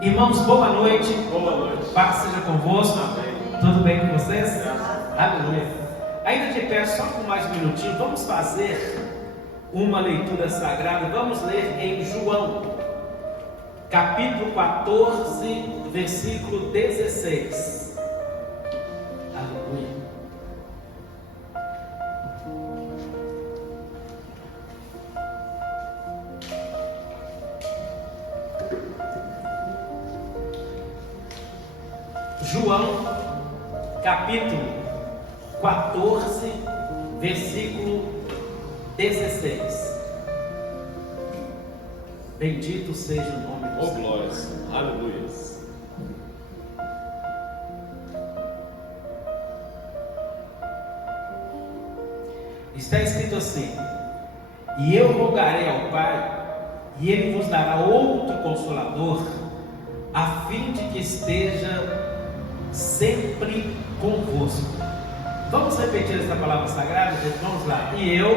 Irmãos, boa noite. Boa noite. Paz seja convosco. Amém. Tudo bem com vocês? Graças. Aleluia. Ainda de pé, só por mais um minutinho, vamos fazer uma leitura sagrada. Vamos ler em João, capítulo 14, versículo 16. Aleluia. João, capítulo 14, versículo 16. Bendito seja o nome do Oh, Senhor. glórias. Aleluia. Está escrito assim: e eu rogarei ao Pai, e Ele vos dará outro Consolador, a fim de que esteja sempre convosco. Vamos repetir essa palavra sagrada, gente? Vamos lá. E eu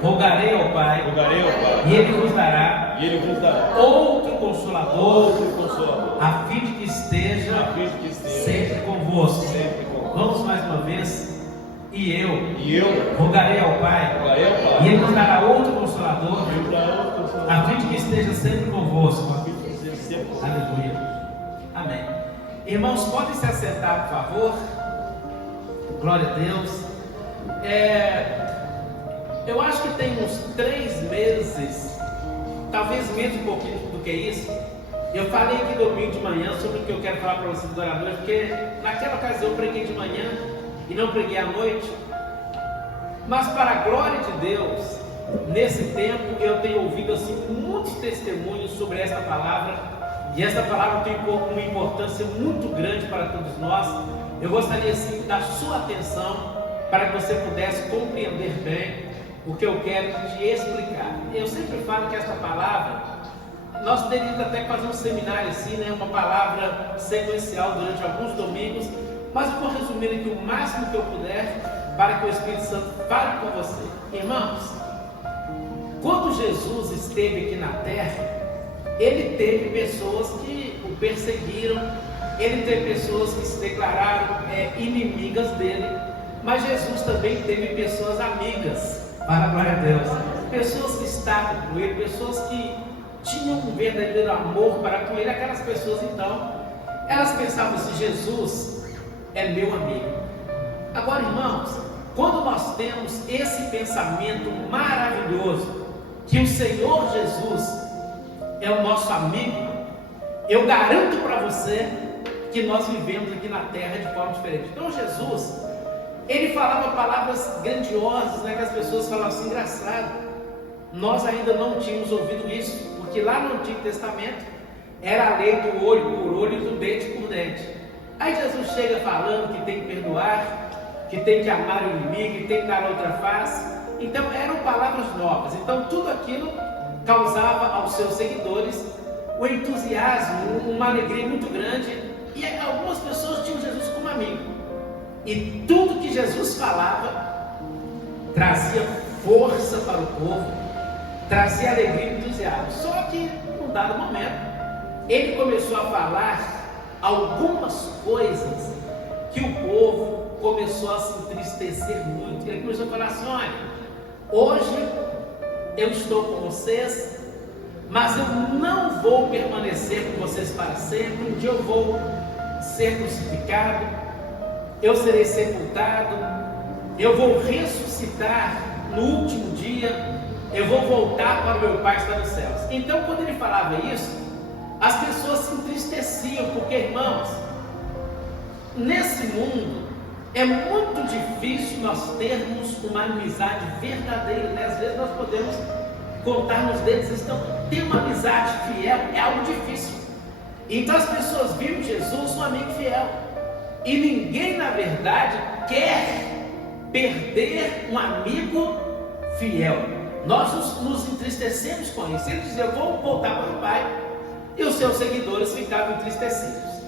rogarei ao Pai, Rogarei ao Pai, e Ele vos dará e Ele vos dará outro Consolador, outro Consolador, a fim de que esteja a fim de que esteja sempre convosco. sempre convosco. Vamos mais uma vez. E eu rogarei ao Pai, ao Pai, e Ele nos dará outro Consolador, e Ele dará outro Consolador, a fim de que esteja sempre convosco. a fim de que esteja sempre convosco. Aleluia. Amém. Irmãos, podem se assentar, por favor. Glória a Deus. Eu acho que tem uns 3 meses, talvez menos um pouquinho do que isso. Eu falei aqui domingo de manhã sobre o que eu quero falar para vocês do orador, porque naquela ocasião eu preguei de manhã e não preguei à noite. Mas para a glória de Deus, nesse tempo eu tenho ouvido assim muitos testemunhos sobre esta palavra. E esta palavra tem uma importância muito grande para todos nós. Eu gostaria assim da sua atenção para que você pudesse compreender bem o que eu quero te explicar. Eu sempre falo que esta palavra, nós teríamos até que fazer um seminário assim, né? Uma palavra sequencial durante alguns domingos, mas eu vou resumir aqui o máximo que eu puder para que o Espírito Santo fale com você. Irmãos, quando Jesus esteve aqui na terra, Ele teve pessoas que o perseguiram, Ele teve pessoas que se declararam inimigas dele, mas Jesus também teve pessoas amigas, para a glória a Deus, pessoas que estavam com Ele, pessoas que tinham um verdadeiro amor para com Ele. Aquelas pessoas então, elas pensavam assim: Jesus é meu amigo. Agora, irmãos, quando nós temos esse pensamento maravilhoso, que o Senhor Jesus é o nosso amigo, eu garanto para você que nós vivemos aqui na terra de forma diferente. Então Jesus, Ele falava palavras grandiosas, né, que as pessoas falavam assim: engraçado, nós ainda não tínhamos ouvido isso, porque lá no Antigo Testamento era a lei do olho por olho e do dente por dente. Aí Jesus chega falando que tem que perdoar, que tem que amar o inimigo, que tem que dar outra face. Então eram palavras novas. Então tudo aquilo causava aos seus seguidores um entusiasmo, uma alegria muito grande, e algumas pessoas tinham Jesus como amigo, e tudo que Jesus falava trazia força para o povo, trazia alegria e entusiasmo. Só que num dado momento Ele começou a falar algumas coisas que o povo começou a se entristecer muito. Ele começou a falar assim: olha, hoje eu estou com vocês, mas eu não vou permanecer com vocês para sempre. Um dia eu vou ser crucificado, eu serei sepultado, eu vou ressuscitar no último dia, eu vou voltar para o meu Pai que está nos céus. Então, quando ele falava isso, as pessoas se entristeciam, porque, irmãos, nesse mundo é muito difícil nós termos uma amizade verdadeira, né? Às vezes nós podemos contar nos dedos, então ter uma amizade fiel é algo difícil. Então as pessoas viram Jesus um amigo fiel, e ninguém na verdade quer perder um amigo fiel. Nós nos entristecemos com isso. Ele dizia: eu vou voltar para o Pai, e os seus seguidores ficavam entristecidos.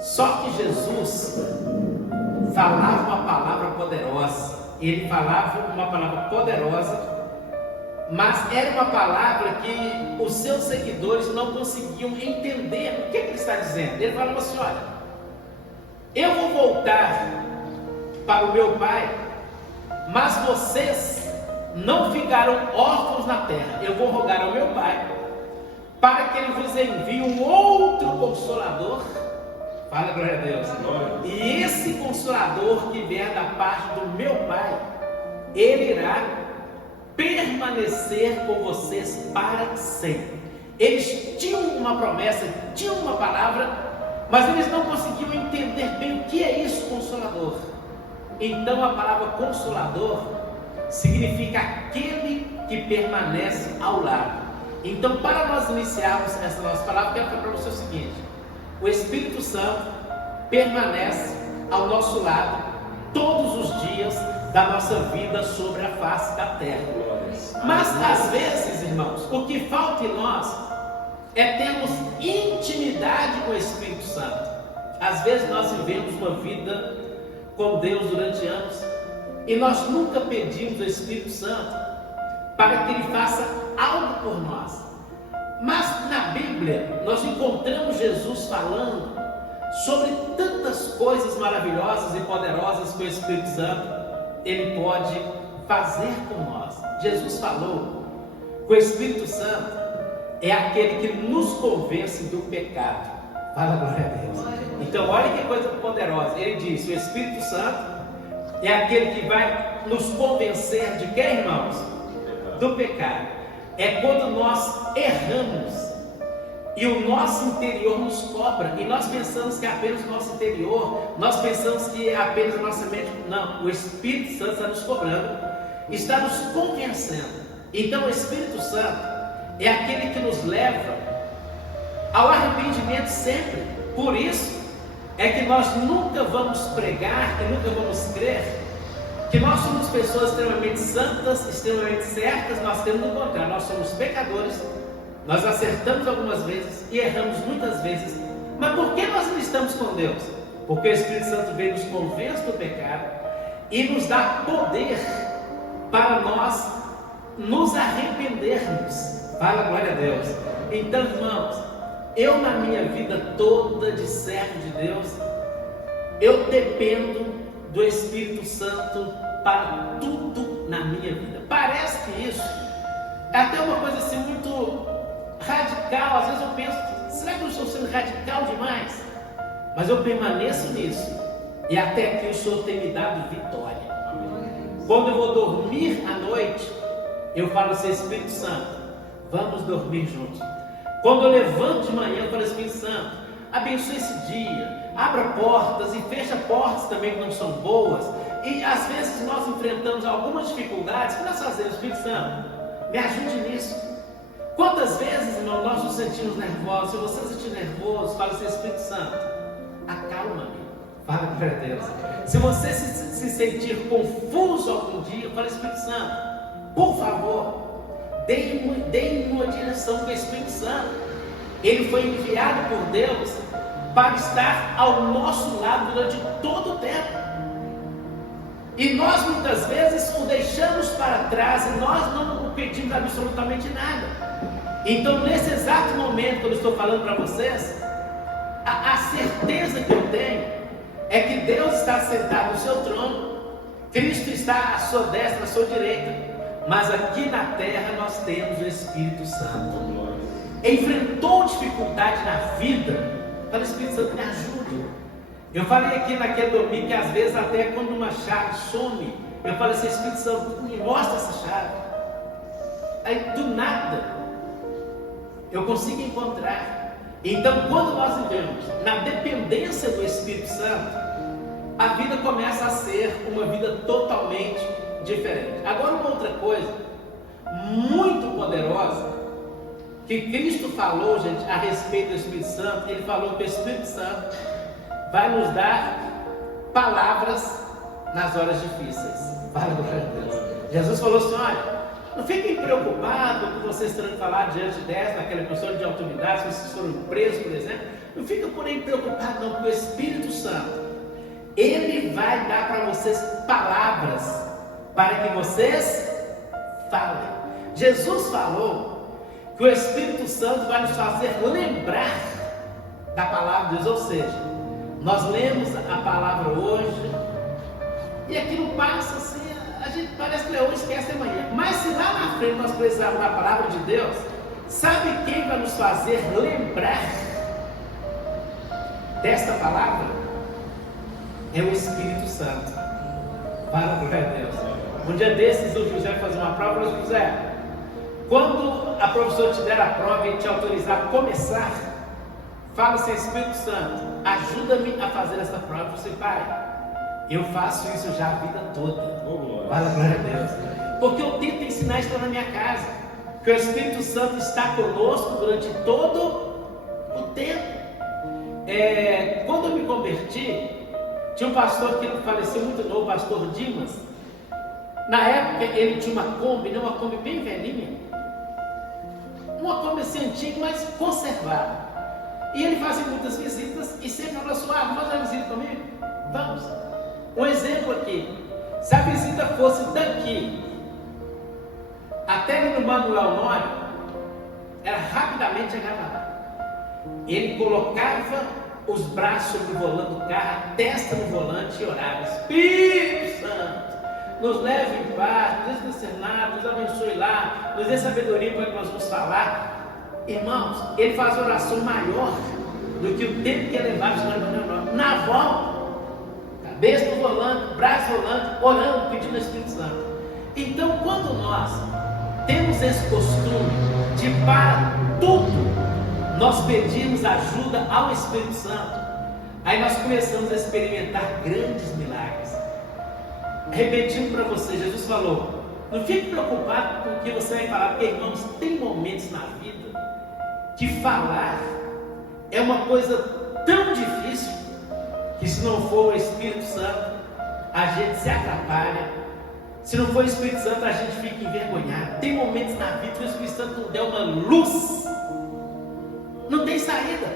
Só que Jesus falava uma palavra poderosa. Ele falava uma palavra poderosa mas era uma palavra que os seus seguidores não conseguiam entender o que ele está dizendo. Ele falava assim: olha, eu vou voltar para o meu pai, mas vocês não ficarão órfãos na terra. Eu vou rogar ao meu pai para que ele vos envie um outro consolador. Fala, glória a Deus. E esse consolador que vier da parte do meu pai, ele irá permanecer com vocês para sempre. Eles tinham uma promessa, tinham uma palavra, mas eles não conseguiam entender bem o que é isso, consolador. Então a palavra consolador significa aquele que permanece ao lado. Então, para nós iniciarmos essa nossa palavra, eu quero falar para você o seguinte: o Espírito Santo permanece ao nosso lado todos os dias da nossa vida sobre a face da terra. Mas às vezes, irmãos, o que falta em nós é termos intimidade com o Espírito Santo. Às vezes nós vivemos uma vida com Deus durante anos e nós nunca pedimos ao Espírito Santo para que Ele faça algo por nós. Mas na Bíblia nós encontramos Jesus falando sobre tantas coisas maravilhosas e poderosas que o Espírito Santo Ele pode fazer por nós. Jesus falou que o Espírito Santo é aquele que nos convence do pecado. Fala, glória a Deus. Então olha que coisa poderosa. Ele diz: o Espírito Santo é aquele que vai nos convencer de quê, irmãos? Do pecado. É quando nós erramos e o nosso interior nos cobra, e nós pensamos que é apenas o nosso interior, nós pensamos que é apenas a nossa mente. Não, o Espírito Santo está nos cobrando, está nos convencendo. Então o Espírito Santo é aquele que nos leva ao arrependimento sempre. Por isso é que nós nunca vamos pregar e nunca vamos crer que nós somos pessoas extremamente santas, extremamente certas. Nós temos no contrário, nós somos pecadores, nós acertamos algumas vezes e erramos muitas vezes. Mas por que nós não estamos com Deus? Porque o Espírito Santo veio nos convencer do pecado e nos dá poder para nós nos arrependermos. Fala, glória a Deus. Então, irmãos, eu na minha vida toda de servo de Deus, eu dependo do Espírito Santo para tudo na minha vida. Parece que isso é até uma coisa assim muito radical. Às vezes eu penso: será que eu estou sendo radical demais? Mas eu permaneço nisso, e até aqui o Senhor tem me dado vitória. Quando eu vou dormir à noite, eu falo assim: Espírito Santo, vamos dormir juntos. Quando eu levanto de manhã, eu falo: Espírito Santo, abençoe esse dia, abra portas e fecha portas também que não são boas. E às vezes nós enfrentamos algumas dificuldades. O que nós fazemos? Espírito Santo, me ajude nisso. Quantas vezes, irmão, nós nos sentimos nervosos? Se você se sentir nervoso, fala assim: Espírito Santo, acalma-me. Fala, glória a Deus. Se você se sentir confuso algum dia, fala: Espírito Santo, por favor, dê-me uma direção com o Espírito Santo. Ele foi enviado por Deus para estar ao nosso lado durante todo o tempo. E nós muitas vezes o deixamos para trás e nós não o pedimos absolutamente nada. Então, nesse exato momento que eu estou falando para vocês, a certeza que eu tenho é que Deus está sentado no seu trono, Cristo está à sua destra, à sua direita, mas aqui na terra nós temos o Espírito Santo. Enfrentou dificuldade na vida, fala: Espírito Santo, me ajuda. Eu falei aqui naquele domingo que às vezes até quando uma chave some, eu falo assim: Espírito Santo, me mostra essa chave. Aí do nada eu consigo encontrar. Então, quando nós vivemos na dependência do Espírito Santo, a vida começa a ser uma vida totalmente diferente. Agora, uma outra coisa muito poderosa que Cristo falou, gente, a respeito do Espírito Santo. Ele falou que o Espírito Santo vai nos dar palavras nas horas difíceis. Fala, glória a Deus. Jesus falou assim: olha, não fiquem preocupados com vocês terem que falar diante daquela pessoa de autoridade, se vocês foram presos, por exemplo. Não fiquem por aí preocupados, não, porque o Espírito Santo, Ele vai dar para vocês palavras para que vocês falem. Jesus falou que o Espírito Santo vai nos fazer lembrar da palavra de Deus, ou seja, nós lemos a palavra hoje e aquilo passa assim, a gente parece que hoje esquece amanhã, mas se lá na frente nós precisarmos da palavra de Deus, sabe quem vai nos fazer lembrar desta palavra? É o Espírito Santo. Para glória a Deus. Um dia desses o José fazer uma prova, falou: José, quando a professora te der a prova e te autorizar a começar, fala assim: Espírito Santo, ajuda-me a fazer essa prova. Você, pai, eu faço isso já a vida toda. Para glória a Deus. Porque eu tento ensinar isso na minha casa, que o Espírito Santo está conosco durante todo o tempo. Quando eu me converti, tinha um pastor que faleceu muito novo, o pastor Dimas. Na época ele tinha uma Kombi bem velhinha, uma Kombi assim antiga, mas conservada. E ele fazia muitas visitas e sempre falou assim: faz uma visita comigo? Vamos. Um exemplo aqui: se a visita fosse daqui até ali no Manuel Nório, era rapidamente agradável. Ele colocava os braços sobre o volante do carro, a testa no volante e orava: Espírito Santo, nos leve em paz, nos ensine nada, nos abençoe lá, nos dê sabedoria para que nós vamos falar. Irmãos, ele faz oração maior do que o tempo que ele levava na volta, cabeça no volante, braço no volante, orando, pedindo ao Espírito Santo. Então, quando nós temos esse costume de para tudo nós pedimos ajuda ao Espírito Santo, aí nós começamos a experimentar grandes milagres. Repetindo para você, Jesus falou: não fique preocupado com o que você vai falar, porque, irmãos, tem momentos na vida que falar é uma coisa tão difícil que, se não for o Espírito Santo, a gente se atrapalha. Se não for o Espírito Santo, a gente fica envergonhado. Tem momentos na vida que o Espírito Santo nos deu uma luz, não tem saída.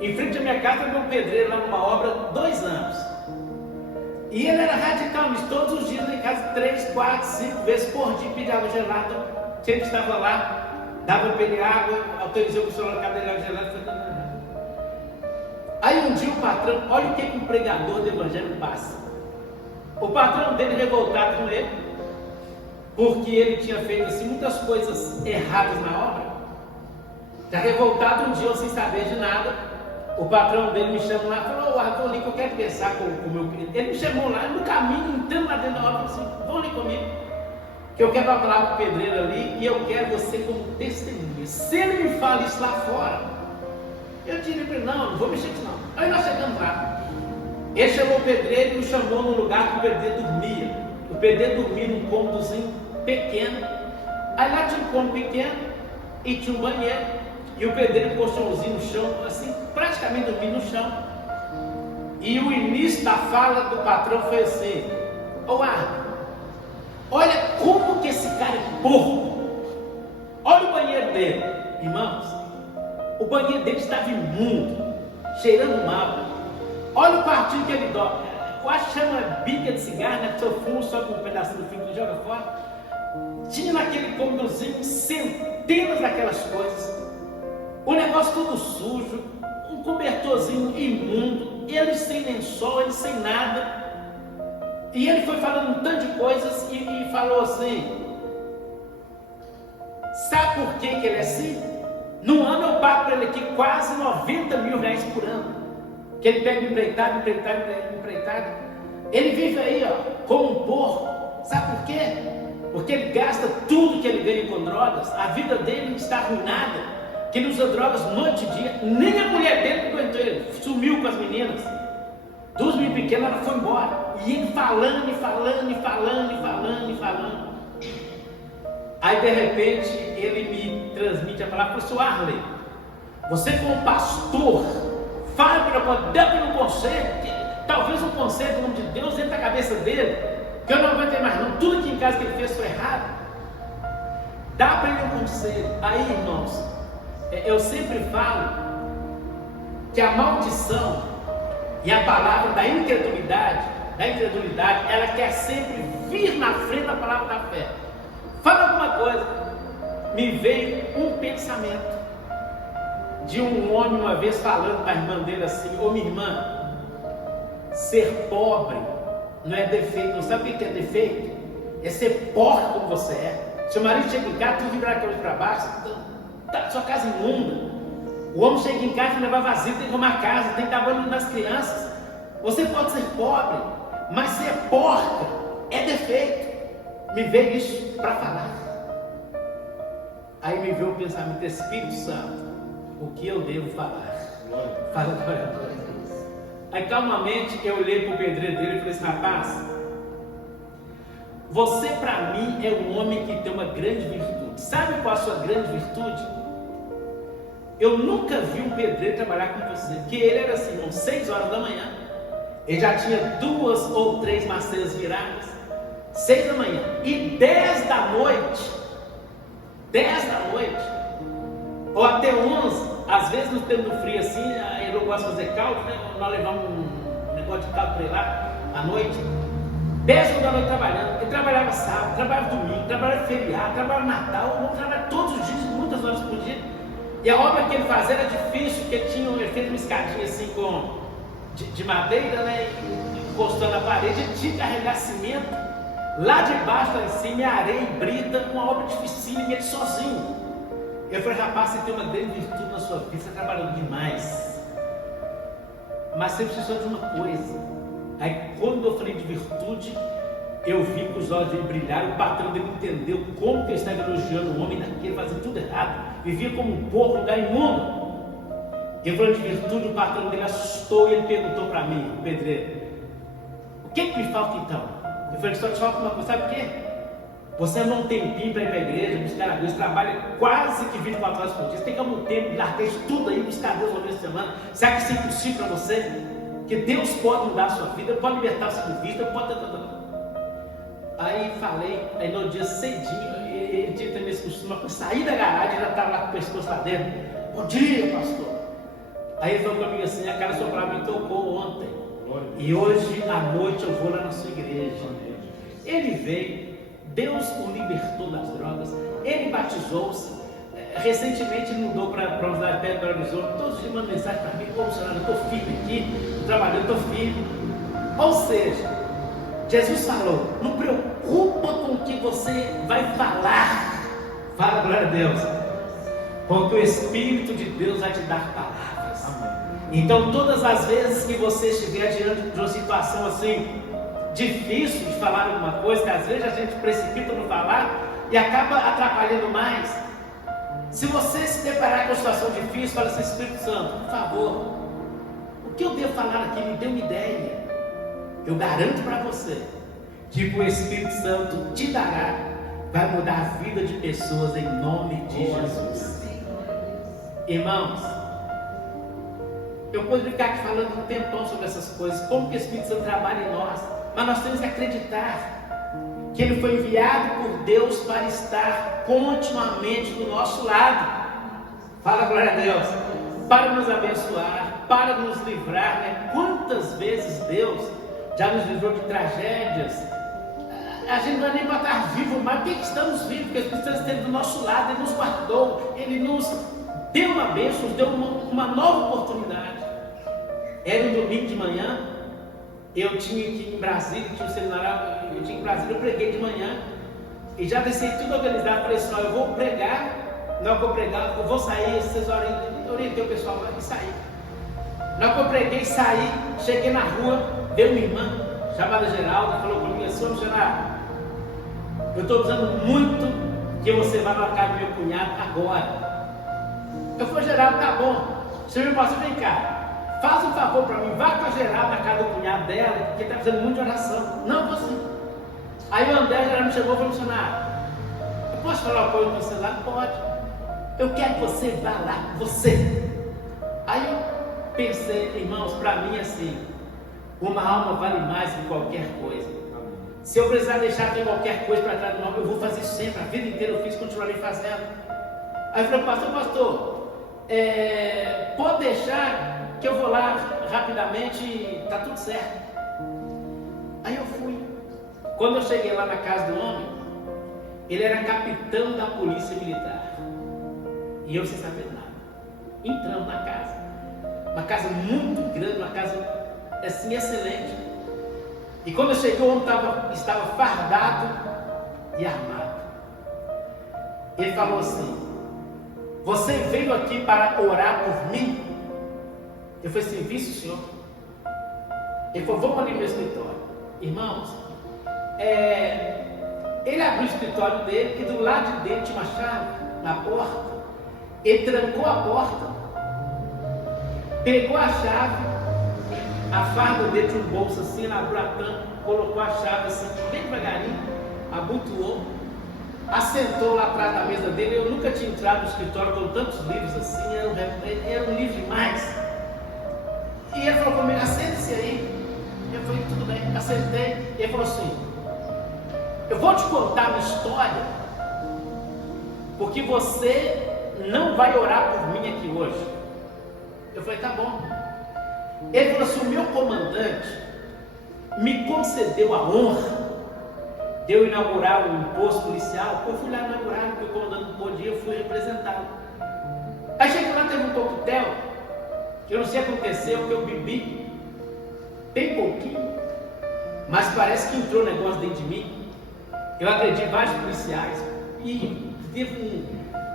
Em frente à minha casa havia um pedreiro lá numa obra 2 anos. E ele era radical, mas todos os dias em casa 3, 4, 5 vezes por dia pedia água gelada. Sempre estava lá, dava para ele água, autorizei o pessoal na casa dele água gelada, foi dando nada. Aí um dia o patrão, olha o que um pregador do evangelho passa. O patrão dele revoltado com ele, porque ele tinha feito assim muitas coisas erradas na obra. Já revoltado um dia, eu sem saber de nada, o patrão dele me chamou lá e falou: Arthur, ali que eu quero conversar com o meu querido. Ele me chamou lá, no caminho, entrando lá dentro da obra, assim: vão ali comigo, que eu quero falar com o pedreiro ali, e eu quero você como testemunha. Se ele me fala isso lá fora, eu diria para ele: não vou mexer com isso não. Aí nós chegamos lá, ele chamou o pedreiro e me chamou no lugar que o pedreiro dormia. O pedreiro dormia num cômodozinho pequeno. Aí lá tinha um cômodo pequeno e tinha um banheiro. E o pedreiro postou um colchãozinho no chão, assim, praticamente dormindo no chão. E o início da fala do patrão foi assim: ô Arthur, olha como que esse cara é porco. Olha o banheiro dele. Irmãos, o banheiro dele estava imundo, cheirando mal. Olha o quartinho que ele dorme. Eu acho que chama bica de cigarro, né? Que eu fumo só com um pedacinho do filme que joga fora. Tinha naquele cômodozinho centenas daquelas coisas. O negócio todo sujo, um cobertorzinho imundo, ele sem lençol, ele sem nada. E ele foi falando um tanto de coisas e falou assim: sabe por que ele é assim? No ano eu pago para ele aqui quase 90 mil reais por ano. Que ele pega empreitada. Ele vive aí, ó, como um porco. Sabe por quê? Porque ele gasta tudo que ele ganha com drogas. A vida dele está arruinada. Que ele usa drogas noite e dia. Nem a mulher dele aguentou ele. Sumiu com as meninas. 2 meninas pequenas, ela foi embora. E ele falando. Aí de repente ele me transmite a palavra: professor Arley, você como pastor, fale para eu dar um conselho, que talvez um conselho do nome de Deus dentro da cabeça dele, que eu não aguentei mais não. Tudo aqui em casa que ele fez foi errado. Dá para ele um conselho. Aí, irmãos, eu sempre falo que a maldição e a palavra da incredulidade, ela quer sempre vir na frente da palavra da fé. coisa. Me veio um pensamento de um homem uma vez falando para a irmã dele assim: ô minha irmã, ser pobre não é defeito. Não sabe o que é defeito? É ser porco como você é. Seu marido chega em casa, tudo virar a cabeça para baixo, tá sua casa imunda. O homem chega em casa e leva vazio, tem que arrumar a casa, tem que dar banho nas crianças. Você pode ser pobre, mas ser porca é defeito. Me veio isso para falar. Aí me veio o pensamento: Espírito Santo, o que eu devo falar? Fala glória a Deus. Aí calmamente eu olhei para o pedreiro dele e falei assim: rapaz, você para mim é um homem que tem uma grande virtude. Sabe qual a sua grande virtude? Eu nunca vi um pedreiro trabalhar com você. Porque ele era assim, às 6 horas da manhã, ele já tinha 2 ou 3 maceiras viradas, 6 da manhã, e 10 da noite, ou até 11, às vezes no tempo do frio assim, ele não gosta de fazer caldo, né? Nós levamos um negócio de caldo para ele lá, à noite, 10 da noite trabalhando. Ele trabalhava sábado, trabalhava domingo, trabalhava feriado, trabalhava Natal, ele trabalhava todos os dias, muitas horas por dia. E a obra que ele fazia era difícil, porque ele fez uma escadinha assim de madeira, né, encostando na parede. Ele tinha que carregar cimento lá de baixo, lá em cima, areia e brita, uma obra dificílima, e ele sozinho. Eu falei: rapaz, você tem uma grande virtude na sua vida, você está trabalhando demais, mas você precisa de uma coisa. Aí quando eu falei de virtude, eu vi que os olhos dele brilharam. O patrão dele entendeu como que ele estava elogiando o homem daquele, fazendo tudo errado, vivia como um porco, um lugar imundo. Eu falei de virtude, o patrão dele assustou e ele perguntou para mim: o pedreiro, o que me falta então? Eu falei: só te falta uma coisa, sabe o quê? Você não tem tempinho para ir para a igreja, buscar a Deus, trabalha quase que 24 horas por dia, você tem que arrumar um tempo, largar isso tudo aí, buscar a Deus uma vez por semana. Será que isso é impossível para você? Que Deus pode mudar a sua vida, pode libertar você do vício, pode... Aí falei, aí no dia cedinho, ele tinha também esse costume, para sair da garagem, ele já estava lá com o pescoço lá dentro: bom dia, pastor. Aí ele falou comigo assim: a cara só para mim tocou ontem, e hoje à noite eu vou lá na sua igreja. Ele veio, Deus o libertou das drogas, ele batizou-se. Recentemente ele mudou para a Universidade perto do Belo Horizonte. Todos os dias mandam mensagem para mim: como senhor, eu estou firme aqui, estou trabalhando, estou firme. Ou seja, Jesus falou: não preocupa com o que você vai falar. Fala glória a Deus, porque o Espírito de Deus vai te dar palavras. Então todas as vezes que você estiver diante de uma situação assim difícil de falar alguma coisa, que às vezes a gente precipita no falar e acaba atrapalhando mais, se você se deparar com uma situação difícil, fala assim: Espírito Santo, por favor, o que eu devo falar aqui? Me dê uma ideia. Eu garanto para você que o Espírito Santo te dará, vai mudar a vida de pessoas em nome de Jesus. Irmãos, eu poderia ficar aqui falando um tempão sobre essas coisas, como que o Espírito Santo trabalha em nós, mas nós temos que acreditar que Ele foi enviado por Deus para estar continuamente do nosso lado. Fala glória a Deus. Para nos abençoar, para nos livrar, né? Quantas vezes Deus já nos livrou de tragédias? A gente não é nem para estar vivo, mas por que estamos vivos? Porque o Espírito Santo esteve do nosso lado, Ele nos guardou, Ele nos deu uma bênção, nos deu uma nova oportunidade. Era um domingo de manhã, eu tinha que ir em Brasília, tinha um seminário, eu tinha em Brasília, eu preguei de manhã, e já deixei tudo organizado. Falei assim: eu vou pregar, não vou pregar, eu vou sair, essas horas, eu orientei o pessoal lá e saí. Na hora que eu preguei, saí, cheguei na rua, veio uma irmã chamada Geralda, falou comigo assim: ô missionário, eu estou precisando muito que você vá na casa do meu cunhado agora. Eu falei: Geraldo, tá bom, você me passa, vem cá, faz um favor para mim, vá com a Geralda na casa do cunhado dela, porque está precisando muito de oração. Não, vou sim. Aí o André já me chamou e falou: missionário, eu posso falar uma coisa com você lá? Pode. Eu quero que você vá lá, você. Aí eu pensei: irmãos, para mim assim, uma alma vale mais que qualquer coisa. Se eu precisar deixar de qualquer coisa para trás do nome, eu vou fazer isso sempre, a vida inteira eu fiz, continuarei fazendo. Aí eu falei: pastor, pode deixar que eu vou lá rapidamente e está tudo certo. Aí eu fui. Quando eu cheguei lá na casa do homem, Ele era capitão da polícia militar. E eu sem saber nada. Entramos na casa. Uma casa muito grande, uma casa assim excelente. E quando eu cheguei, o homem estava fardado e armado. Ele falou assim: você veio aqui para orar por mim? Eu falei assim: vi, senhor. Ele falou: vamos ali no meu escritório. Irmãos, ele abriu o escritório dele e do lado dele tinha uma chave na porta. Ele trancou a porta, pegou a chave, a farda dele tinha um bolso assim, ele abriu a tampa, colocou a chave assim, bem devagarinho, abotoou, assentou lá atrás da mesa dele. Eu nunca tinha entrado no escritório com tantos livros assim, era um livro demais. E ele falou comigo: assente-se aí. Eu falei: tudo bem, assentei. E ele falou assim: eu vou te contar uma história, porque você não vai orar por mim aqui hoje. Eu falei: tá bom. Ele falou assim: o meu comandante me concedeu a honra de eu inaugurar um posto policial. Eu fui lá inaugurar, porque o comandante não podia, eu fui representado. Aí cheguei lá, teve um coquetel, eu não sei o que aconteceu, que eu bebi bem pouquinho, mas parece que entrou um negócio dentro de mim. Eu agredi vários policiais e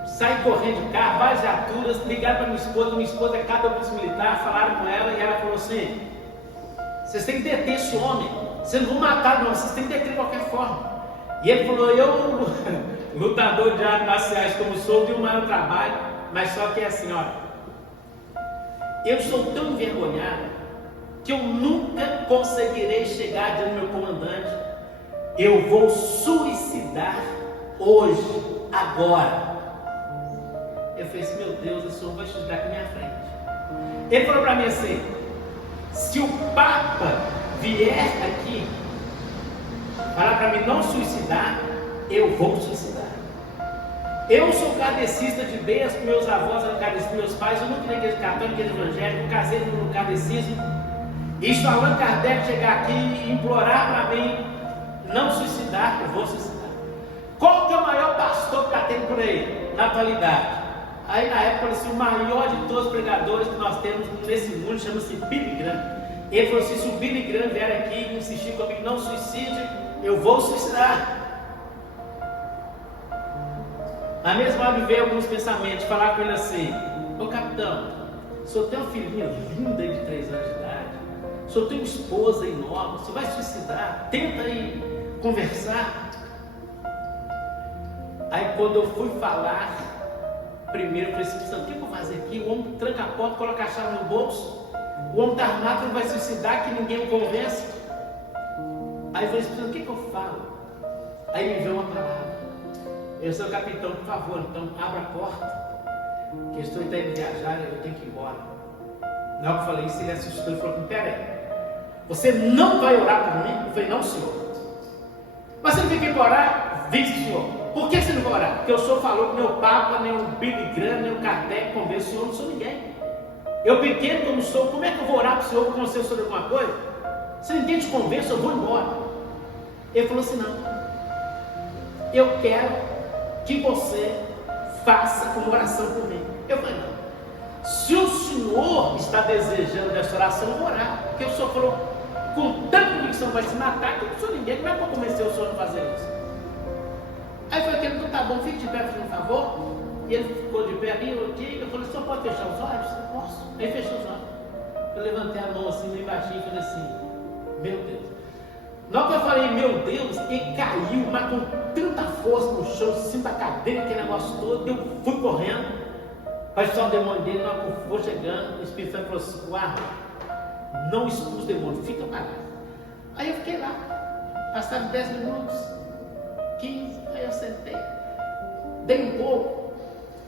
saí correndo de carro, várias viaturas, ligaram para minha esposa é cada polícia militar, falaram com ela e ela falou assim: vocês têm que deter esse homem, vocês não vão matar não, vocês têm que deter de qualquer forma. E ele falou: eu, lutador de artes marciais como sou, dei um maior trabalho, mas só que é assim, olha, eu sou tão envergonhado que eu nunca conseguirei chegar diante do meu comandante. Eu vou suicidar hoje, agora. Eu falei assim: meu Deus, o senhor vai suicidar aqui na minha frente. Ele falou para mim assim: se o Papa vier aqui falar para mim não suicidar, eu vou suicidar. Eu sou kardecista de berço, meus avós eram kardecistas, meus pais, eu nunca na igreja católica, igreja evangélica, casei no kardecismo. E se Allan Kardec chegar aqui e implorar para mim não suicidar, eu vou suicidar. Qual que é o maior pastor que está tendo por aí, na atualidade? Aí na época, assim, o maior de todos os pregadores que nós temos nesse mundo chama-se Billy Graham. Ele falou assim: se o Billy Graham vier aqui e insistir comigo não suicide, eu vou suicidar. Na mesma hora me veio alguns pensamentos, falar com ele assim: ô capitão, o senhor tem uma filhinha linda de 3 anos de idade, o senhor tem uma esposa enorme, o senhor vai suicidar, tenta aí conversar. Aí quando eu fui falar, primeiro eu falei assim: o que eu vou fazer aqui? O homem tranca a porta, coloca a chave no bolso, o homem está armado, não vai suicidar, que ninguém o convence. Aí eu falei assim: o que eu falo? Aí me veio uma palavra: eu sou capitão, por favor, então abra a porta, que eu estou indo viajar, eu tenho que ir embora. Na hora que eu falei isso, ele assustou e falou: pera aí, você não vai orar por mim? Eu falei: não, senhor. Mas você não tem que orar? Vem, senhor. Por que você não vai orar? Porque o senhor falou que nem o Papa, nem o Billy Graham, nem o Kardec convence o senhor, eu não sou ninguém. Eu pequeno como sou, como é que eu vou orar para o senhor para conhecer sobre alguma coisa? Se ninguém te convence, eu vou embora. Ele falou assim: não, eu quero que você faça uma oração por mim. Eu falei: não, se o senhor está desejando essa oração, eu vou orar, porque o senhor falou com tanta convicção vai se matar, que eu não sou ninguém, como é que eu vou convencer o senhor a fazer isso? Aí eu falei: então tá bom, fique de pé, por favor. E ele ficou de pé ali, eu falei: o senhor pode fechar os olhos? Eu posso. Aí fechou os olhos. Eu levantei a mão assim, meio baixinho, e falei assim: meu Deus. Na hora que eu falei meu Deus, ele caiu, mas com tanta força no chão, em cima da cadeira, aquele negócio todo. Eu fui correndo, para expulsar o demônio dele. Na hora que eu for chegando, o Espírito Santo falou assim: guarda, não expulsa o demônio, fica parado. Aí eu fiquei lá, passaram 10 minutos, 15, aí eu sentei, dei um pouco,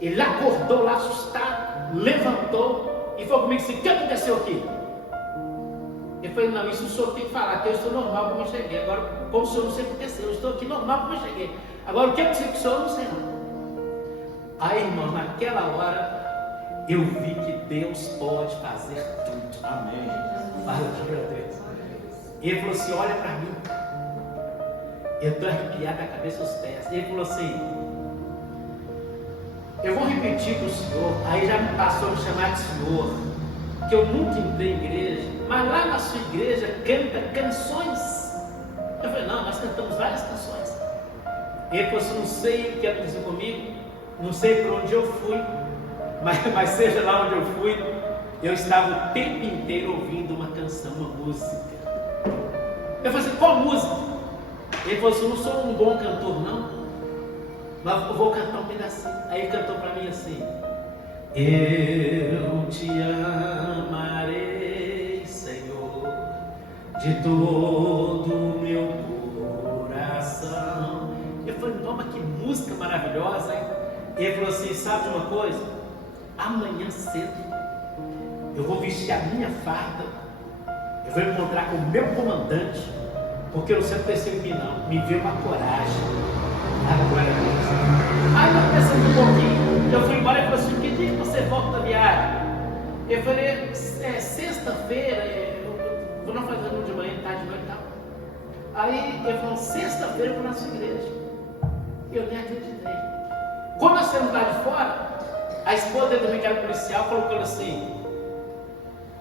ele acordou lá assustado, levantou e falou comigo assim: o que aconteceu aqui? Eu falei: não, isso o senhor tem que falar, que eu estou normal como eu cheguei. Agora, como o senhor não sei o que aconteceu, eu estou aqui normal como eu cheguei. Agora, o que aconteceu com o senhor, eu não sei não. Aí, irmão, naquela hora, eu vi que Deus pode fazer tudo. Amém. Fala, Deus. Ele falou assim: olha para mim. Eu estou arrepiado da cabeça aos pés. Ele falou assim: eu vou repetir para o senhor. Aí já me passou a me chamar de senhor, que eu nunca entrei em igreja, mas lá na sua igreja canta canções. Eu falei: não, nós cantamos várias canções. Ele falou assim: não sei o que aconteceu comigo, não sei por onde eu fui, mas seja lá onde eu fui, eu estava o tempo inteiro ouvindo uma canção, uma música. Eu falei assim: qual música? Ele falou assim: eu não sou um bom cantor não, mas eu vou cantar um pedacinho. Aí ele cantou para mim assim: eu te amarei, Senhor, de todo o meu coração. Eu falei: nossa, que música maravilhosa, hein? Ele falou assim: sabe de uma coisa? Amanhã cedo eu vou vestir a minha farda, eu vou encontrar com o meu comandante, porque eu não sei o em mim não, me veio uma coragem. Glória a Deus. Aí nós pensamos um pouquinho, eu fui embora e falei assim: que dia que você volta da viagem? Eu falei: sexta-feira, vou não fazer de manhã, tarde, noite e tal. Aí ele falou: sexta-feira eu vou na sua igreja. Eu nem acreditei. Quando nós saímos lá de fora, a esposa dele também, que era policial, colocou assim: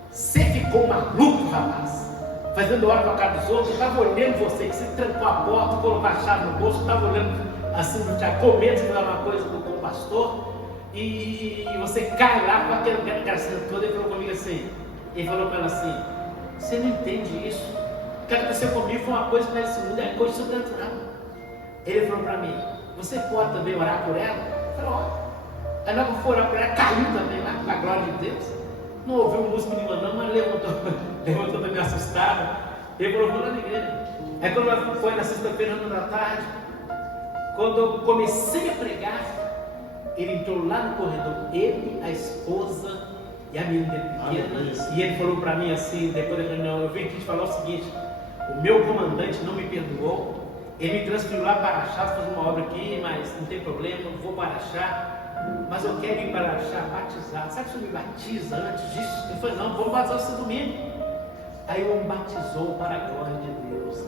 você ficou maluco, rapaz, fazendo hora com a cara dos outros. Eu estava olhando você, que você trancou a porta, colocou a chave no bolso, estava olhando assim, com medo de fazer uma coisa com o pastor, e você cai lá com aquele gracinha toda. Ele falou comigo assim, ele falou para ela assim: você não entende isso? O que aconteceu comigo foi uma coisa que nesse mundo é coisa sobrenatural. Ele falou para mim: você pode também orar por ela? Eu falei: ó. Aí nós fomos orar por ela, caiu também lá, na glória de Deus. Não ouviu música nenhuma não, mas levantou também assustado. Ele falou: vou lá na igreja. Aí quando nós foi na sexta-feira, da tarde, quando eu comecei a pregar, ele entrou lá no corredor, ele, a esposa e a menina pequena, e ele falou para mim assim, depois da reunião: eu vim aqui te falar o seguinte, o meu comandante não me perdoou, ele me transferiu lá para Araxá, fazer uma obra aqui, mas não tem problema, eu vou para Araxá, mas eu quero ir para Araxá batizado. Sabe se eu me batiza antes disso? Eu falei: não, vou batizar esse domingo. Aí eu me batizou para a glória de Deus.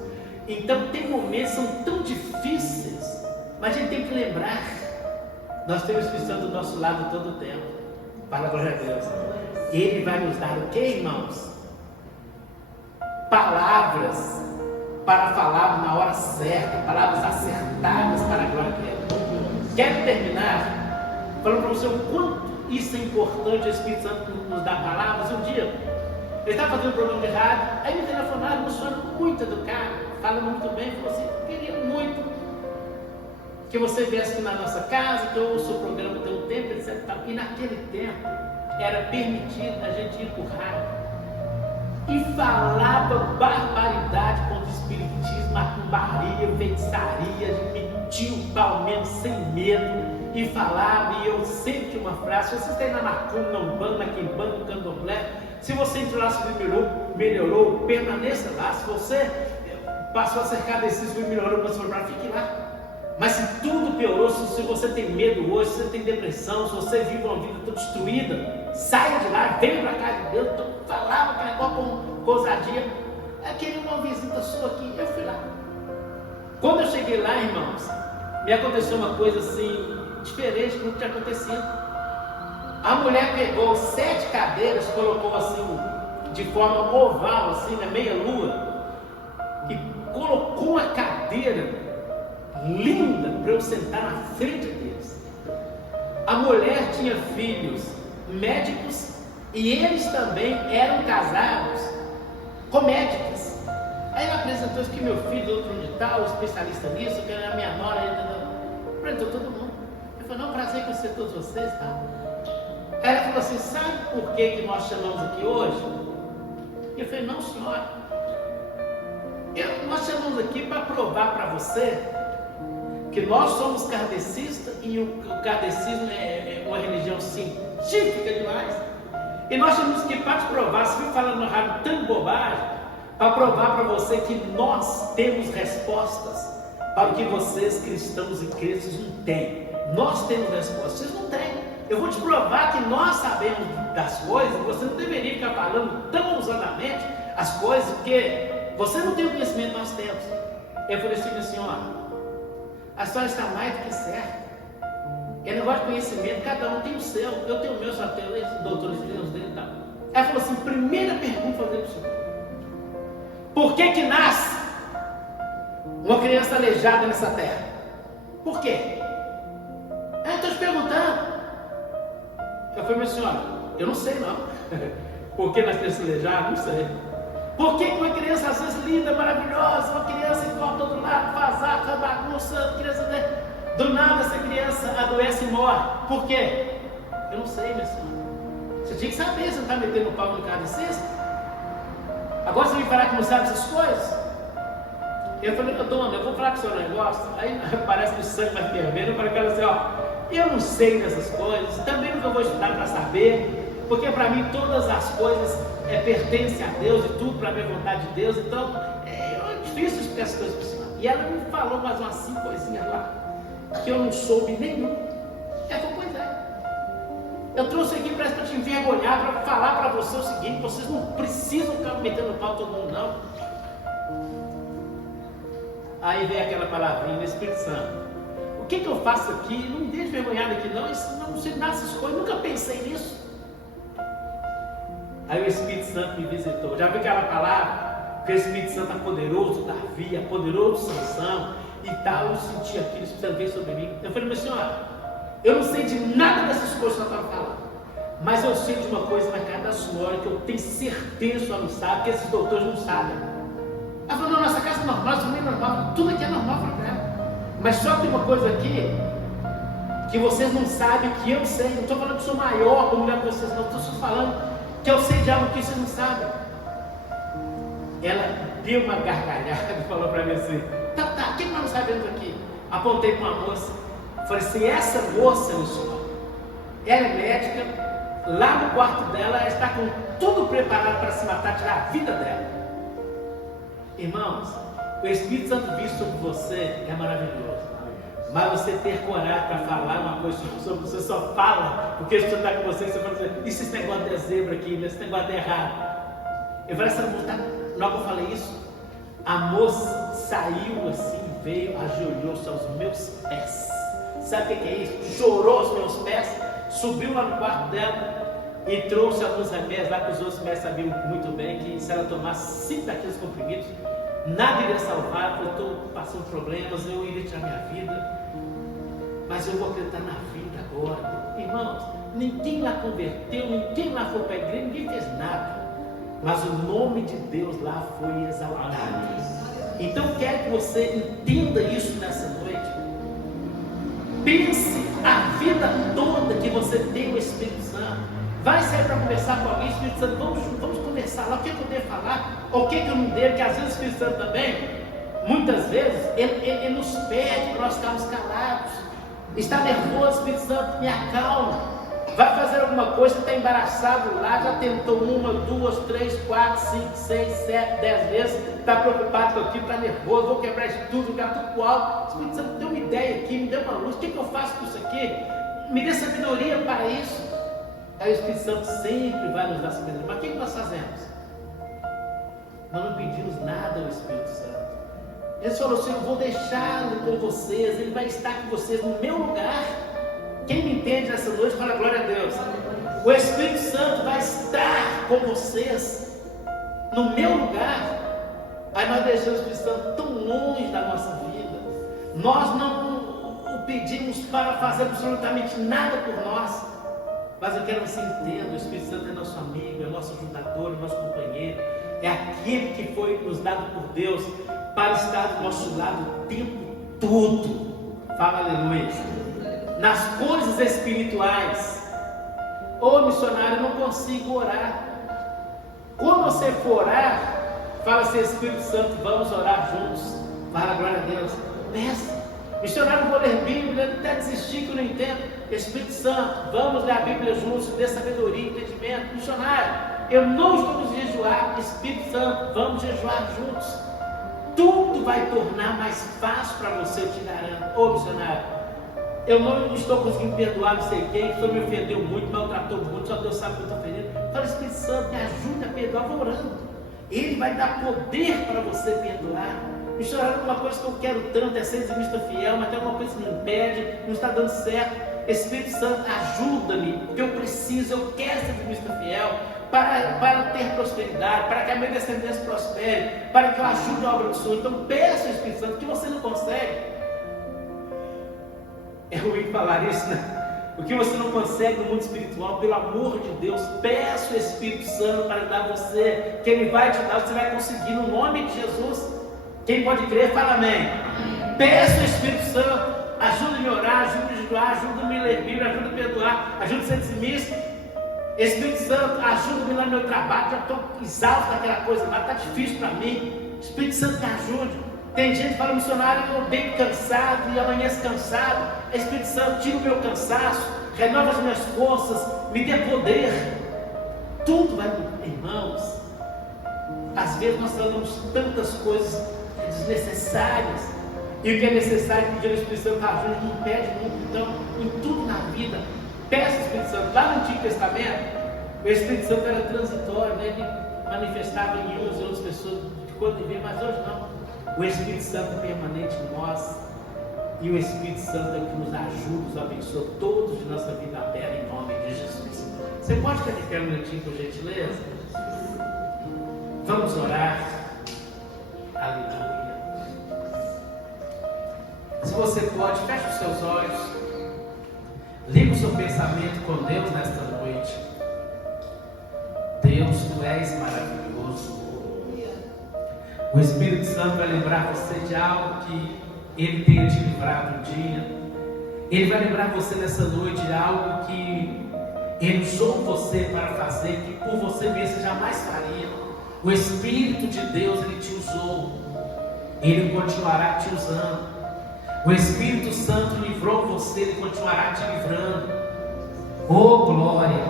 Então tem momentos que são tão difíceis, mas a gente tem que lembrar, nós temos o Espírito Santo do nosso lado todo o tempo, para a glória de Deus. Ele vai nos dar o que, irmãos? Palavras para falar na hora certa, palavras acertadas para a glória de Deus. Quero terminar falando para você o quanto isso é importante. O Espírito Santo nos dá palavras. Um dia, ele estava fazendo um programa de rádio, aí me telefonaram, um senhor muito educado, falando muito bem, falou assim: queria muito que você viesse aqui na nossa casa, que eu ouço o programa tem um tempo, etc. E naquele tempo, era permitido a gente ir por rádio e falava barbaridade contra o espiritismo, macumbaria, feitiçaria, mentiu, pau mesmo, sem medo. E falava, e eu sempre tinha uma frase: se você está indo na macumba, na umbanda, na quimbanda, no candomblé, se você entrou lá, se melhorou, permaneça lá. Se você passou a ser cadecista e melhorou, para sobrar, fique lá. Mas se tudo piorou, se você tem medo hoje, se você tem depressão, se você vive uma vida toda destruída, saia de lá, venha para a casa de Deus. Então, falava aquele negócio com ousadia. Queria uma visita sua aqui. Eu fui lá. Quando eu cheguei lá, irmãos, me aconteceu uma coisa assim diferente do que tinha acontecido. A mulher pegou 7 cadeiras, colocou assim de forma oval, assim, na meia lua, e colocou uma cadeira linda para eu sentar na frente deles. A mulher tinha filhos médicos e eles também eram casados com médicas. Aí ela apresentou isso: que meu filho, outro de tal, especialista nisso, que era a minha nora, apresentou todo mundo. Eu falei: não, prazer conhecer todos vocês, tá? Aí ela falou assim: sabe por que nós chamamos aqui hoje? Eu falei: não, senhora, nós chamamos aqui para provar para você que nós somos kardecistas, e o kardecismo é uma religião científica demais, e nós chamamos aqui para te provar, se viu falando no rádio tanta bobagem, para provar para você que nós temos respostas para o que vocês, cristãos e crentes, não têm. Nós temos respostas, vocês não têm. Eu vou te provar que nós sabemos das coisas, você não deveria ficar falando tão ousadamente as coisas, porque você não tem o conhecimento que nós temos. Eu falei assim, ó, a senhora está mais do que certa. É negócio de conhecimento, cada um tem o seu. Eu tenho o meu, só tenho esse, doutores tem os dele e tal. Ela falou assim, primeira pergunta fazer para o senhor. Por que nasce uma criança aleijada nessa terra? Por quê? Eu estou te perguntando. Eu falei, minha senhora, eu não sei não. Por que nasce criança aleijada? Não sei. Por que uma criança às vezes linda, maravilhosa, uma criança que corre do outro lado, faz ato, faz bagunça, criança, do nada essa criança adoece e morre. Por quê? Eu não sei, minha senhora. Você tinha que saber, você não está metendo o pau no carro de cesta? Agora você vem falar que não sabe essas coisas? Eu falei, dona, eu vou falar com o senhor um negócio. Aí parece que o sangue vai fervendo. Eu falei para ela assim, ó, eu não sei dessas coisas, também nunca vou estudar para saber, porque para mim todas as coisas pertencem a Deus e tudo para a minha vontade de Deus, então é difícil explicar as coisas para a senhora. E ela me falou mais umas 5 coisinhas lá, que eu não soube nenhum. Ela falou, pois é. Eu trouxe aqui para te envergonhar, para falar para você o seguinte, vocês não precisam ficar metendo pau todo mundo não. Aí vem aquela palavrinha no Espírito Santo. O que eu faço aqui? Não me deixe envergonhado aqui não, isso não se dá essas coisas, nunca pensei nisso. Aí o Espírito Santo me visitou. Já viu aquela palavra? Que o Espírito Santo é poderoso, Davi, é poderoso, Sansão e tal. Eu senti aquilo, o Espírito Santo veio sobre mim. Eu falei, minha senhora, eu não sei de nada dessas coisas que a senhora está falando, mas eu sei de uma coisa na casa da senhora que eu tenho certeza que a senhora não sabe, que esses doutores não sabem. Ela falou, não, nossa casa é normal, isso também é normal, tudo aqui é normal para ela. Mas só tem uma coisa aqui que vocês não sabem, que eu sei. Não estou falando que sou maior ou melhor que vocês, não. Estou só falando que eu sei de algo que vocês não sabem. Ela deu uma gargalhada e falou para mim assim, tá, o que nós não sabemos aqui? Apontei para uma moça. Falei assim, essa moça, meu senhor, ela é médica, lá no quarto dela, ela está com tudo preparado para se matar, tirar a vida dela. Irmãos, o Espírito Santo visto sobre você é maravilhoso. Mas você ter coragem para falar uma coisa sobre você, só fala porque o Senhor está com você, você fala assim, isso, esse negócio de zebra aqui, esse negócio de errado. Eu falei, essa moça, logo eu falei isso, a moça saiu assim, veio, ajoelhou-se aos meus pés. Sabe o que é isso? Chorou aos meus pés, subiu lá no quarto dela e trouxe alguns remédios lá que os outros médicos sabiam muito bem que se ela tomasse 5 daqueles comprimidos, nada iria salvar, eu estou passando problemas, eu iria tirar minha vida, mas eu vou acreditar na vida agora. Irmãos, ninguém lá converteu, ninguém lá foi para a igreja, ninguém fez nada, mas o nome de Deus lá foi exaltado. Então eu quero que você entenda isso nessa noite. Pense a vida toda que você tem o Espírito Santo. Vai sair para conversar com alguém, Espírito Santo, vamos conversar lá, o que eu devo falar, ou o que eu não devo, que às vezes o Espírito Santo também, muitas vezes, ele nos pede para nós ficarmos calados. Está nervoso, Espírito Santo, me acalma. Vai fazer alguma coisa, está embaraçado lá, já tentou 1, 2, 3, 4, 5, 6, 7, 10 vezes, está preocupado com aquilo, está nervoso, vou quebrar isso tudo, jogar tudo pro alto. Espírito Santo, dê uma ideia aqui, me dê uma luz, o que eu faço com isso aqui? Me dê sabedoria para isso. Aí o Espírito Santo sempre vai nos dar sabedoria. Mas o que nós fazemos? Nós não pedimos nada ao Espírito Santo. Ele falou assim, eu vou deixá-lo com vocês, ele vai estar com vocês no meu lugar. Quem me entende nessa noite, fala glória a Deus. O Espírito Santo vai estar com vocês no meu lugar. Aí nós deixamos o Espírito Santo tão longe da nossa vida. Nós não o pedimos para fazer absolutamente nada por nós. Mas eu quero que você entenda, o Espírito Santo é nosso amigo, é nosso ajudador, é nosso companheiro. É aquele que foi nos dado por Deus para estar do nosso lado o tempo todo. Fala aleluia. Nas coisas espirituais. Ô missionário, eu não consigo orar. Quando você for orar, fala assim, Espírito Santo, vamos orar juntos. Fala, glória a Deus. Peça. Missionário, não vou ler Bíblia, até desistir que eu não entendo. Espírito Santo, vamos ler a Bíblia juntos, dê sabedoria, entendimento. Missionário, eu não estou nos jejuar. Espírito Santo, vamos jejuar juntos. Tudo vai tornar mais fácil para você, eu te garanto. Ô missionário, eu não estou conseguindo perdoar não sei quem, que me ofendeu muito, maltratou muito, só Deus sabe que eu estou ofendendo. Fala, Espírito Santo, me ajuda a perdoar, vou orando. Ele vai dar poder para você perdoar. Missionário é uma coisa que eu quero tanto, é ser dizimista fiel, mas tem alguma coisa que me impede, não está dando certo. Espírito Santo, ajuda-me, porque eu preciso, eu quero ser dizimista fiel, para ter prosperidade, para que a minha descendência prospere, para que eu ajude a obra do Senhor. Então peça ao Espírito Santo, que você não consegue. É ruim falar isso, né? O que você não consegue no mundo espiritual, pelo amor de Deus, peça o Espírito Santo para dar a você, que Ele vai te dar, você vai conseguir no nome de Jesus. Quem pode crer, fala amém. Peça o Espírito Santo, ajuda-me a orar, ajuda-me a jejuar, ajuda-me a ler Bíblia, ajuda-me a perdoar, ajuda-me a ser dizimista. Espírito Santo, ajuda-me lá no meu trabalho, já estou exausto daquela coisa lá, está difícil para mim. Espírito Santo, me ajude. Tem gente que fala, missionário, eu estou bem cansado e amanhece cansado. Espírito Santo, tira o meu cansaço, renova as minhas forças, me dê poder. Tudo vai, irmãos. Às vezes nós falamos tantas coisas desnecessárias, e o que é necessário pedir ao Espírito Santo ajuda, não pede muito. Então, em tudo na vida, peça ao Espírito Santo. Lá no Antigo Testamento, o Espírito Santo era transitório, né? Ele manifestava em uns e outras pessoas de quando em vez, mas hoje não. O Espírito Santo é permanente em nós, e o Espírito Santo é que nos ajuda, nos abençoa todos de nossa vida na terra, em nome de Jesus. Você pode ficar um minutinho, por gentileza? Vamos orar. Aleluia. Se você pode, feche os seus olhos, liga o seu pensamento com Deus nesta noite. Deus, Tu és maravilhoso. O Espírito Santo vai lembrar você de algo que Ele tenha te livrado um dia. Ele vai lembrar você nessa noite de algo que Ele usou você para fazer, que por você mesmo você jamais faria. O Espírito de Deus, Ele te usou, Ele continuará te usando. O Espírito Santo livrou você, Ele continuará te livrando. Oh glória!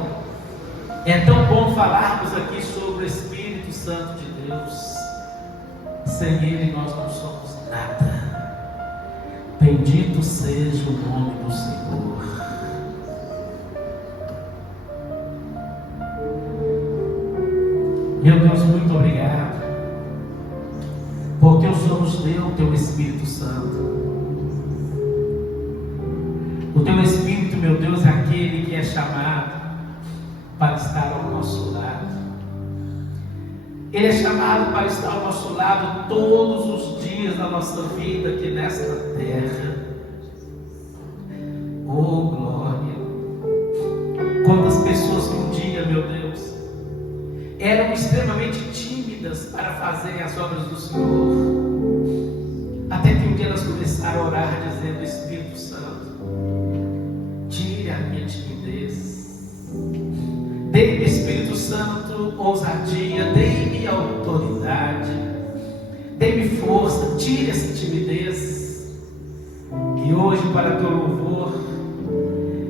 É tão bom falarmos aqui sobre o Espírito Santo de Deus. Sem Ele nós não somos nada. Bendito seja o nome do Senhor. Meu Deus, muito obrigado, porque o Senhor nos deu o Teu Espírito Santo. O Teu Espírito, meu Deus, é aquele que é chamado para estar ao nosso lado. Ele é chamado para estar ao nosso lado todos os dias da nossa vida aqui nesta terra. Oh glória! Quantas pessoas que um dia, meu Deus, eram extremamente tímidas para fazerem as obras do Senhor, até que um dia elas começaram a orar dizendo: Espírito Santo, tire a minha timidez, dê-me, Espírito Santo, ousadia, dê-me autoridade, dê-me força, tire essa timidez. E hoje, para teu louvor,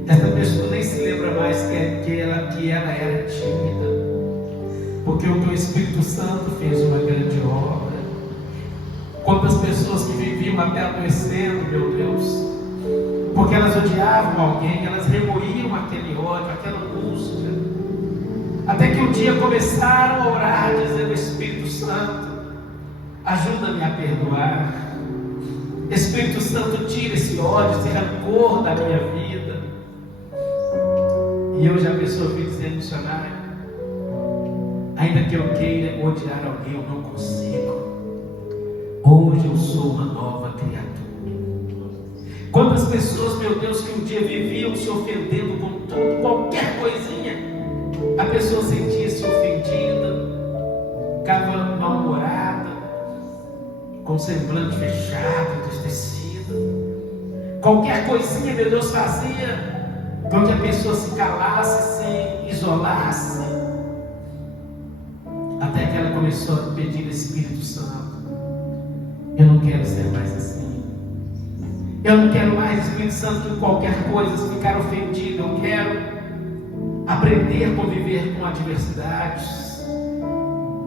essa pessoa nem se lembra mais que ela era tímida, porque o teu Espírito Santo fez uma grande obra. Quantas pessoas que viviam até adoecendo, meu Deus, porque elas odiavam alguém, elas remoíam aquele ódio, aquela angústia, até que um dia começaram a orar, dizendo: Espírito Santo, ajuda-me a perdoar. Espírito Santo, tira esse ódio, esse rancor da minha vida. E hoje a pessoa fica dizendo: missionário, ainda que eu queira odiar alguém, eu não consigo. Hoje eu sou uma nova criatura. Quantas pessoas, meu Deus, que um dia viviam se ofendendo com tudo, qualquer coisinha, a pessoa sentia-se ofendida, ficava mal-humorada, com o semblante fechado, entristecida. Qualquer coisinha, meu Deus, fazia com que a pessoa se calasse, se isolasse, até que ela começou a pedir ao Espírito Santo: eu não quero ser mais assim. Eu não quero mais, Espírito Santo, em qualquer coisa ficar ofendido. Eu quero aprender a conviver com adversidades.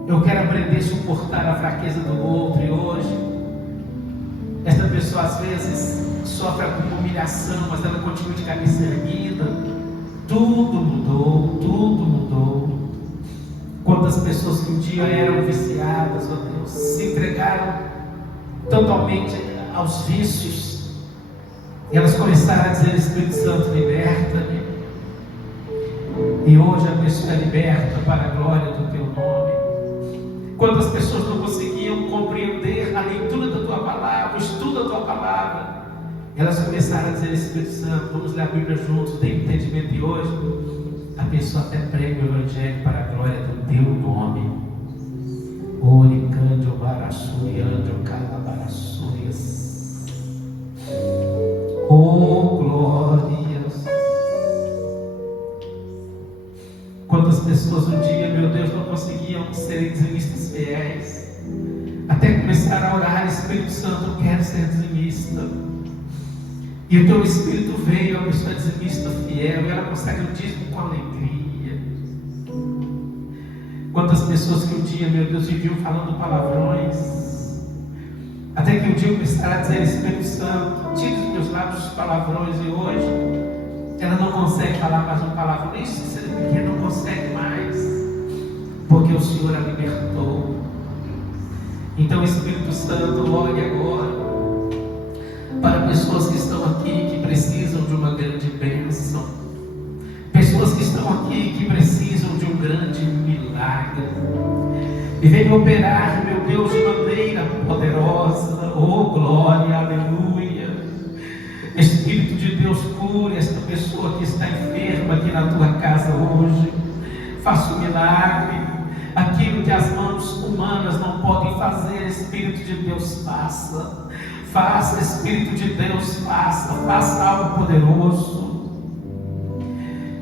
Eu quero aprender a suportar a fraqueza do outro. E hoje, essa pessoa às vezes sofre alguma humilhação, mas ela continua de cabeça erguida. Tudo mudou, tudo mudou. Quantas pessoas que um dia eram viciadas, ó Deus, se entregaram totalmente aos vícios. E elas começaram a dizer: Espírito Santo, liberta-me. E hoje a pessoa é liberta para a glória do teu nome. Quantas pessoas não conseguiam compreender a leitura da tua palavra, o estudo da tua palavra, elas começaram a dizer: Espírito Santo, vamos ler a Bíblia juntos, tem entendimento. E hoje a pessoa até prega o Evangelho para a glória do teu nome. Oricândio baraçuriândio calabaraçurias. Oh glórias! Quantas pessoas um dia, meu Deus, não conseguiam ser dizimistas fiéis, até começar a orar: Espírito Santo, eu quero ser dizimista. E o teu Espírito veio, a pessoa dizimista fiel, e ela consegue o dízimo com alegria. Quantas pessoas que um dia, meu Deus, viviam falando palavrões, até que um dia começaram a dizer: Espírito Santo, tira dos meus lábios os palavrões. E hoje ela não consegue falar mais um palavrão, nem se ser pequeno, não consegue mais, porque o Senhor a libertou. Então, Espírito Santo, olhe agora para pessoas que estão aqui, que precisam de uma grande bênção, pessoas que estão aqui, que precisam de um grande milagre, e venha operar, meu Deus, de maneira poderosa. Oh glória, aleluia. Espírito de Deus, cure esta pessoa que está enferma aqui na tua casa hoje. Faça um milagre. Aquilo que as mãos humanas não podem fazer, Espírito de Deus, faça. Faça, Espírito de Deus, faça. Faça algo poderoso.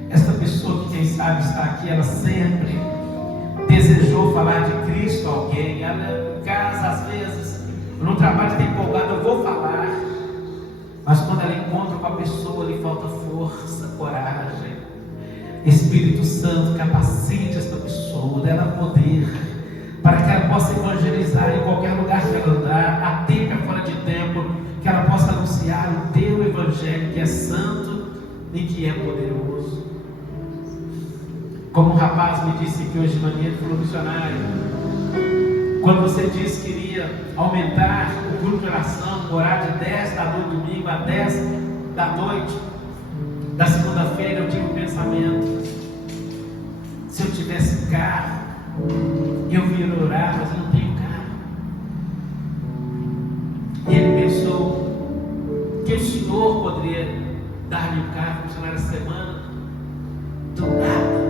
Esta pessoa que, quem sabe, está aqui, ela sempre desejou falar de Cristo a alguém. Ela em casa, às vezes, no trabalho está empolgada: eu vou falar. Mas quando ela encontra com a pessoa, lhe falta força, coragem. Espírito Santo, capacite esta pessoa, dê ela poder, para que ela possa evangelizar em qualquer lugar que ela andar, a tempo e fora de tempo, que ela possa anunciar o teu Evangelho, que é santo e que é poderoso. Como um rapaz me disse que hoje de manhã, ele falou: missionário, quando você disse que iria aumentar o grupo de oração, orar de 10 da noite domingo a 10 da noite da segunda-feira, eu tive um pensamento: se eu tivesse carro, eu viria orar, mas eu não tenho carro. E ele pensou que o Senhor poderia dar-lhe um carro, funcionar essa semana. Do nada,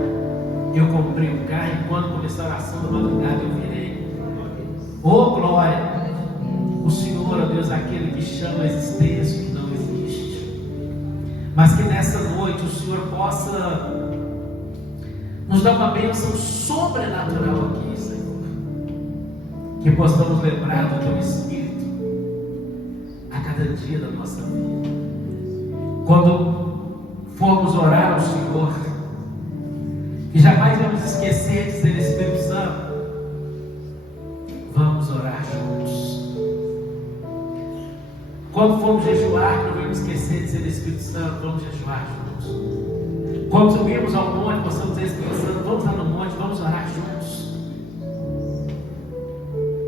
eu comprei um carro, e quando começou a oração da madrugada, eu virei. Oh glória! O Senhor, ó Deus, é aquele que chama a existência o que não existe. Mas que nessa noite o Senhor possa nos dar uma bênção sobrenatural aqui, Senhor. Que possamos lembrar do teu Espírito a cada dia da nossa vida. Quando formos orar ao Senhor, que jamais vamos esquecer de dizer: Espírito Santo, vamos orar juntos. Quando formos jejuar, não vamos esquecer de dizer: Espírito Santo, vamos jejuar juntos. Quando subirmos ao monte, possamos dizer: Espírito Santo, vamos lá no monte, vamos orar juntos.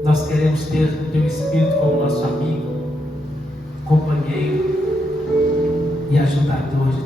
Nós queremos ter o teu Espírito como nosso amigo, companheiro e ajudador de